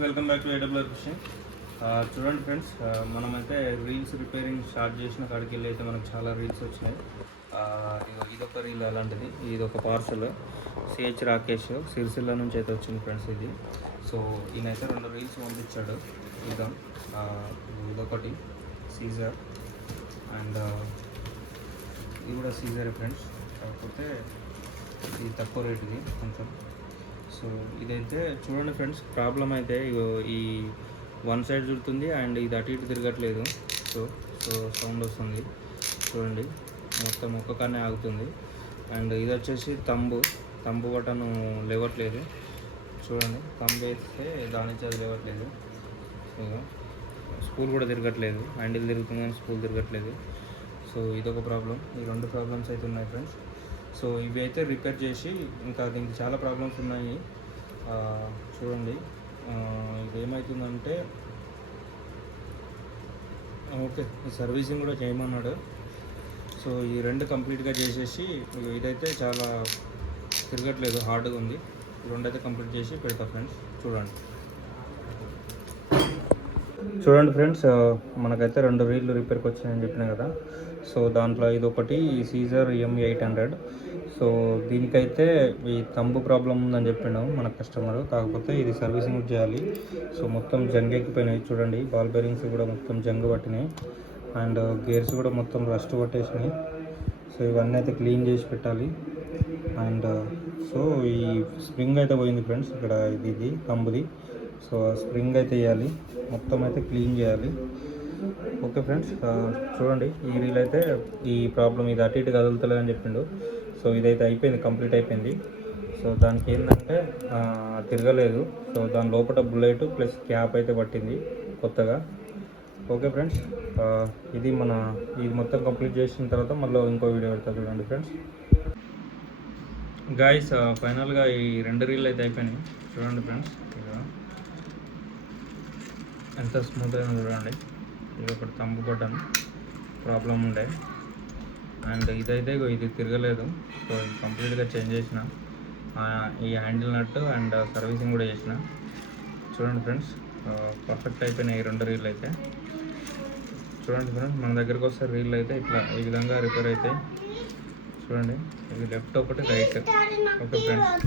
Welcome back to AWR fishing. చూడండి friends, మనమైతే reels repairing start చేసిన కాడికి వెళ్ళి అయితే మనకు చాలా రీల్స్ వచ్చినాయి. ఇదొక రీల్ అలాంటిది, ఇదొక పార్సల్ సిహెచ్ రాకేష్ సిరిసిల్ల నుంచి అయితే వచ్చింది ఫ్రెండ్స్ ఇది. సో ఈయనైతే 2 రీల్స్ పంపించాడు. ఇదొకటి సీజర్ అండ్ ఇది కూడా సీజరే ఫ్రెండ్స్, కాకపోతే ఇది తక్కువ రేటుది కొంచెం. సో ఇదైతే చూడండి ఫ్రెండ్స్, ప్రాబ్లం అయితే ఈ వన్ సైడ్ చుడుతుంది అండ్ ఇది అటు ఇటు తిరగట్లేదు. సో సౌండ్ వస్తుంది చూడండి, మొత్తం ఒక్క కానే ఆగుతుంది. అండ్ ఇది వచ్చేసి తంబు బటన్ లేవట్లేదు చూడండి, తంబు వేస్తే దాని నుంచి అది లేవట్లేదు. సో స్పూల్ కూడా తిరగట్లేదు, హ్యాండిల్ తిరుగుతుంది కానీ స్పూల్ తిరగట్లేదు. సో ఇదొక ప్రాబ్లం, ఈ 2 ప్రాబ్లమ్స్ అయితే ఉన్నాయి ఫ్రెండ్స్. సో ఇవి అయితే రిపేర్ చేసి, ఇంకా దీనికి చాలా ప్రాబ్లమ్స్ ఉన్నాయి చూడండి. ఇది ఏమవుతుందంటే ఓకే, సర్వీసింగ్ కూడా చేయమన్నాడు. సో ఈ 2 కంప్లీట్గా చేసేసి, ఇదైతే చాలా తిరగట్లేదు, హార్డ్గా ఉంది. 2 అయితే కంప్లీట్ చేసి పెడతా ఫ్రెండ్స్. చూడండి ఫ్రెండ్స్, మనకైతే 2 రీళ్ళు రిపేర్కి వచ్చాయని చెప్పినా కదా. సో దాంట్లో ఇదొకటి సీజర్ EM800. సో దీనికైతే ఈ తంబు ప్రాబ్లం ఉందని చెప్పినాము మన కస్టమర్, కాకపోతే ఇది సర్వీసింగ్ చేయాలి. సో మొత్తం జంగ్ ఎక్కిపోయినాయి చూడండి, బాల్ బేరింగ్స్ కూడా మొత్తం జంగ్ పట్టినాయి అండ్ గేర్స్ కూడా మొత్తం రస్ట్ పట్టేసినాయి. సో ఇవన్నీ అయితే క్లీన్ చేసి పెట్టాలి. అండ్ సో ఈ స్ప్రింగ్ అయితే పోయింది ఫ్రెండ్స్, ఇక్కడ ఇది తంబుది. సో స్ప్రింగ్ అయితే వేయాలి, మొత్తం అయితే క్లీన్ చేయాలి. ఓకే ఫ్రెండ్స్, చూడండి ఈ రీల్ అయితే ఈ ప్రాబ్లం, ఇది అటు ఇటు కదులుతలేదు అని చెప్పిండు. సో ఇదైతే అయిపోయింది, కంప్లీట్ అయిపోయింది. సో దానికి ఏంటంటే తిరగలేదు. సో దాని లోపల బుల్లెట్ ప్లస్ క్యాప్ అయితే పట్టింది కొత్తగా. ఓకే ఫ్రెండ్స్, ఇది మొత్తం కంప్లీట్ చేసిన తర్వాత మళ్ళీ ఇంకో వీడియో పెడతా చూడండి ఫ్రెండ్స్. గాయస్, ఫైనల్గా ఈ 2 రీల్ అయితే అయిపోయినాయి చూడండి ఫ్రెండ్స్. ఎంత స్మూత్ అయినా చూడండి. ఇది ఒకటి తంబు బటన్ ప్రాబ్లం ఉండే, అండ్ ఇదైతే ఇది తిరగలేదు. సో ఇది కంప్లీట్గా చేంజ్ చేసిన, ఈ హ్యాండిల్ నట్ అండ్ సర్వీసింగ్ కూడా చేసిన. చూడండి ఫ్రెండ్స్, పర్ఫెక్ట్ అయిపోయినాయి ఈ 2 రీళ్ళు అయితే. చూడండి ఫ్రెండ్స్, మన దగ్గరకు వస్తే రీళ్ళు అయితే ఇట్లా ఈ విధంగా రిపేర్ అవుతాయి చూడండి. ఇది లెఫ్ట్ ఒకటి రైట్. Okay friends.